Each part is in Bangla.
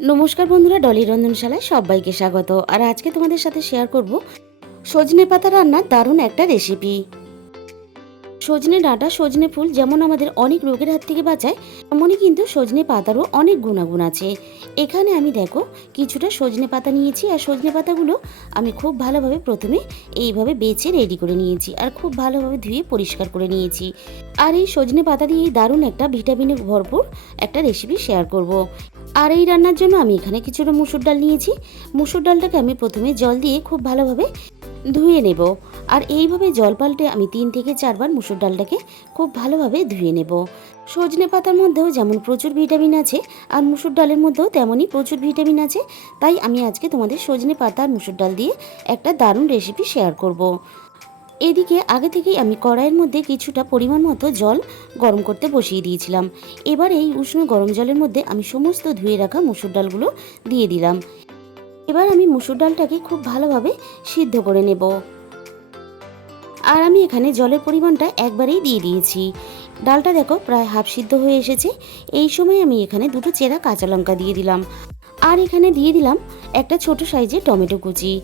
নমস্কার বন্ধুরা, ডলির রন্ধনশালায় সবাইকে স্বাগত। আর আজকে তোমাদের সাথে শেয়ার করব সজনে পাতা রান্নার দারুণ একটা রেসিপি। সজনে ডাঁটা, সজনে ফুল যেমন আমাদের অনেক রোগের হাত থেকে বাঁচায়, তেমনই কিন্তু সজনে পাতারও অনেক গুণাগুণ আছে। এখানে আমি দেখো কিছুটা সজনে পাতা নিয়েছি, আর সজনে পাতাগুলো আমি খুব ভালোভাবে প্রথমে এইভাবে বেছে রেডি করে নিয়েছি, আর খুব ভালোভাবে ধুয়ে পরিষ্কার করে নিয়েছি। আর এই সজনে পাতা দিয়েই দারুণ একটা ভিটামিনে ভরপুর একটা রেসিপি শেয়ার করব। আর এই রান্নার জন্য আমি এখানে কিছুটা মুসুর ডাল নিয়েছি। মুসুর ডালটাকে আমি প্রথমে জল দিয়ে খুব ভালোভাবে ধুয়ে নেব। আর এইভাবে জল পাল্টে আমি 3 থেকে 4 বার মুসুর ডালটাকে খুব ভালোভাবে ধুয়ে নেব। সজনে পাতার মধ্যেও যেমন প্রচুর ভিটামিন আছে, আর মুসুর ডালের মধ্যেও তেমনই প্রচুর ভিটামিন আছে। তাই আমি আজকে তোমাদের সজনে পাতা আর মুসুর ডাল দিয়ে একটা দারুণ রেসিপি শেয়ার করব। এদিকে আগে থেকেই আমি কড়াইয়ের মধ্যে কিছুটা পরিমাণ মতো জল গরম করতে বসিয়ে দিয়েছিলাম। এবার এই উষ্ণ গরম জলের মধ্যে আমি সমস্ত ধুয়ে রাখা মুসুর ডালগুলো দিয়ে দিলাম। এবার আমি মুসুর ডালটাকে খুব ভালোভাবে সিদ্ধ করে নেব। আর আমি এখানে জলের পরিমাণটা একবারেই দিয়ে দিয়েছি। ডালটা দেখো প্রায় হাফ সিদ্ধ হয়ে এসেছে। এই সময় আমি এখানে দুটো চেরা কাঁচা লঙ্কা দিয়ে দিলাম। আর এখানে দিয়ে দিলাম একটা ছোট সাইজের টমেটো কুচি।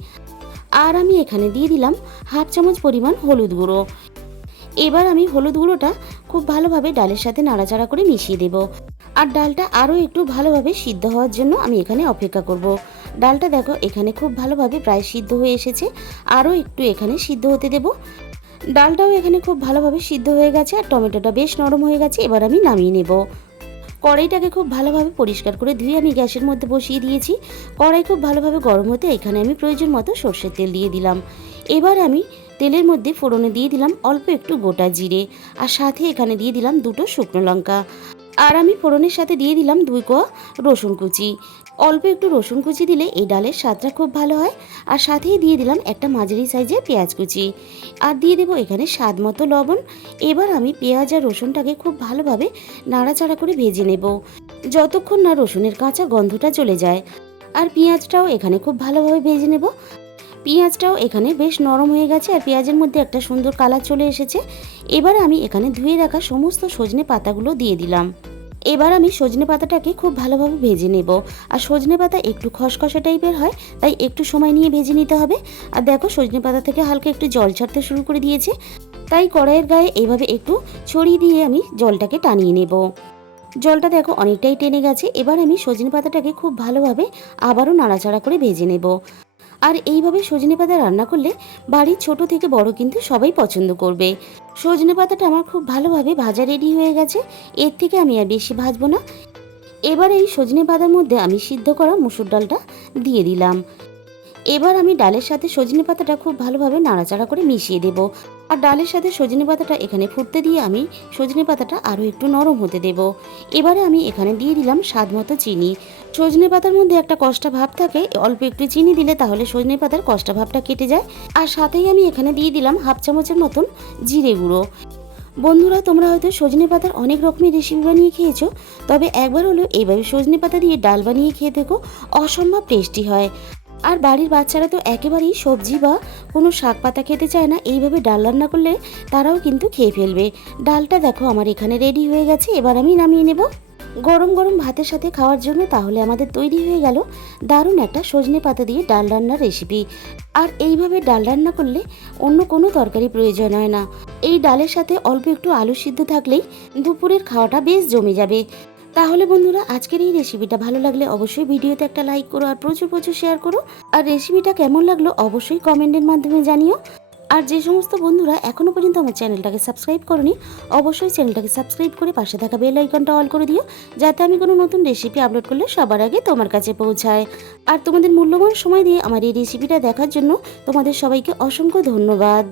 আর আমি এখানে দিয়ে দিলাম হাফ চামচ পরিমাণ হলুদ গুঁড়ো। এবার আমি হলুদ গুঁড়োটা খুব ভালোভাবে ডালের সাথে নাড়াচাড়া করে মিশিয়ে দেব। আর ডালটা আরও একটু ভালোভাবে সিদ্ধ হওয়ার জন্য আমি এখানে অপেক্ষা করব। ডালটা দেখো এখানে খুব ভালোভাবে প্রায় সিদ্ধ হয়ে এসেছে, আরও একটু এখানে সিদ্ধ হতে দেব। ডালটাও এখানে খুব ভালোভাবে সিদ্ধ হয়ে গেছে, আর টমেটোটা বেশ নরম হয়ে গেছে। এবার আমি নামিয়ে নেব। কড়াইটাকে খুব ভালোভাবে পরিষ্কার করে ধুয়ে আমি গ্যাসের মধ্যে বসিয়ে দিয়েছি। কড়াই খুব ভালোভাবে গরম হতে এখানে আমি প্রয়োজন মতো সর্ষের তেল দিয়ে দিলাম। এবার আমি তেলের মধ্যে ফোড়নে দিয়ে দিলাম অল্প একটু গোটা জিরে, আর সাথে এখানে দিয়ে দিলাম দুটো শুকনো লঙ্কা। আর আমি ফোড়নের সাথে দিয়ে দিলাম 2 কোয়া রসুন কুচি। অল্প একটু রসুন কুচি দিলে এই ডালের স্বাদটা খুব ভালো হয়। আর সাথেই দিয়ে দিলাম একটা মাঝারি সাইজের পেঁয়াজ কুচি, আর দিয়ে দেবো এখানে স্বাদ মতো লবণ। এবার আমি পেঁয়াজ আর রসুনটাকে খুব ভালোভাবে নাড়াচাড়া করে ভেজে নেব, যতক্ষণ না রসুনের কাঁচা গন্ধটা চলে যায়। আর পেঁয়াজটাও এখানে খুব ভালোভাবে ভেজে নেব। পেঁয়াজটাও এখানে বেশ নরম হয়ে গেছে, আর পেঁয়াজের মধ্যে একটা সুন্দর কালার চলে এসেছে। এবার আমি এখানে ধুয়ে রাখা সমস্ত সজনে পাতাগুলো দিয়ে দিলাম। এবার আমি সজনে পাতাটাকে খুব ভালোভাবে ভেজে নেব। আর সজনে পাতা একটু খসখসে টাইপের হয়, তাই একটু সময় নিয়ে ভেজে নিতে হবে। আর দেখো সজনে পাতা থেকে হালকা একটু জল ছাড়তে শুরু করে দিয়েছে, তাই কড়াইয়ের গায়ে এইভাবে একটু ছড়িয়ে দিয়ে আমি জলটাকে টানিয়ে নেব। জলটা দেখো অনেকটাই টেনে গেছে। এবার আমি সজনে পাতাটাকে খুব ভালোভাবে আবারও নাড়াচাড়া করে ভেজে নেব। আর এইভাবে সজনে পাতা রান্না করলে বাড়ির ছোট থেকে বড় কিন্তু সবাই পছন্দ করবে। সজনে পাতাটা আমার খুব ভালোভাবে ভাজা রেডি হয়ে গেছে। এর থেকে আমি আর বেশি ভাজবো না। এবার এই সজনে পাতার মধ্যে আমি সিদ্ধ করা মুসুর ডালটা দিয়ে দিলাম। এবার আমি ডালের সাথে সজনে পাতাটা খুব ভালোভাবে নাড়াচাড়া করে মিশিয়ে দেব। আর ডালের সাথে সজনে পাতাটা এখানে ফুটতে দিয়ে আমি সজনে পাতাটা আরও একটু নরম হতে দেব। এবারে আমি এখানে দিয়ে দিলাম স্বাদ মতো চিনি। সজনে পাতার মধ্যে একটা কষ্টা ভাব থাকে, অল্প একটু চিনি দিলে তাহলে সজনে পাতার কষ্টা ভাবটা কেটে যায়। আর সাথেই আমি এখানে দিয়ে দিলাম হাফ চামচের মতন জিরে গুঁড়ো। বন্ধুরা, তোমরা হয়তো সজনে পাতার অনেক রকমের রেসিপি বানিয়ে খেয়েছো, তবে একবার হলেও এইভাবে সজনে পাতা দিয়ে ডাল বানিয়ে খেয়ে দেখো, অসম্ভব টেস্টি হয়। আর বাড়ির বাচ্চারা তো একেবারেই সবজি বা কোনো শাক পাতা খেতে চায় না, এইভাবে ডাল রান্না করলে তারাও কিন্তু খেয়ে ফেলবে। ডালটা দেখো আমার এখানে রেডি হয়ে গেছে। এবার আমি নামিয়ে নেব গরম গরম ভাতের সাথে খাওয়ার জন্য। তাহলে আমাদের তৈরি হয়ে গেল দারুণ একটা সজনে পাতা দিয়ে ডাল রান্নার রেসিপি। আর এইভাবে ডাল রান্না করলে অন্য কোনো তরকারি প্রয়োজন হয় না। এই ডালের সাথে অল্প একটু আলু সিদ্ধ থাকলেই দুপুরের খাওয়াটা বেশ জমে যাবে। তাহলে বন্ধুরা, আজকের এই রেসিপিটা ভালো লাগলে অবশ্যই ভিডিওতে একটা লাইক করো, আর প্রচুর প্রচুর শেয়ার করো। আর রেসিপিটা কেমন লাগলো অবশ্যই কমেন্টের মাধ্যমে জানিও। আর যে সমস্ত বন্ধুরা এখনও পর্যন্ত আমার চ্যানেলটাকে সাবস্ক্রাইব করনি, অবশ্যই চ্যানেলটাকে সাবস্ক্রাইব করে পাশে থাকা বেল আইকনটা অল করে দিও, যাতে আমি কোনো নতুন রেসিপি আপলোড করলে সবার আগে তোমার কাছে পৌঁছায়। আর তোমাদের মূল্যবান সময় দিয়ে আমার এই রেসিপিটা দেখার জন্য তোমাদের সবাইকে অসংখ্য ধন্যবাদ।